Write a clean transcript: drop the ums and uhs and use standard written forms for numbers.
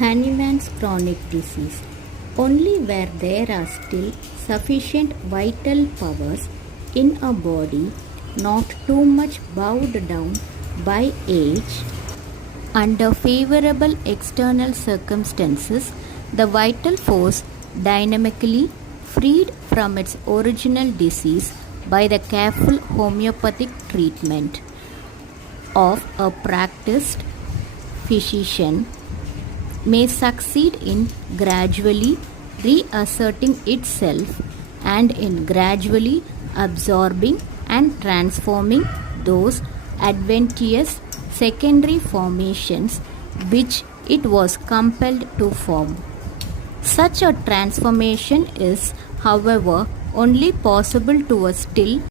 Hahnemann's chronic disease. Only where there are still sufficient vital powers in a body, not too much bowed down by age, under favorable external circumstances, the vital force dynamically freed from its original disease by the careful homeopathic treatment of a practiced physician may succeed in gradually reasserting itself and in gradually absorbing and transforming those adventitious secondary formations which it was compelled to form. Such a transformation is, however, only possible to a still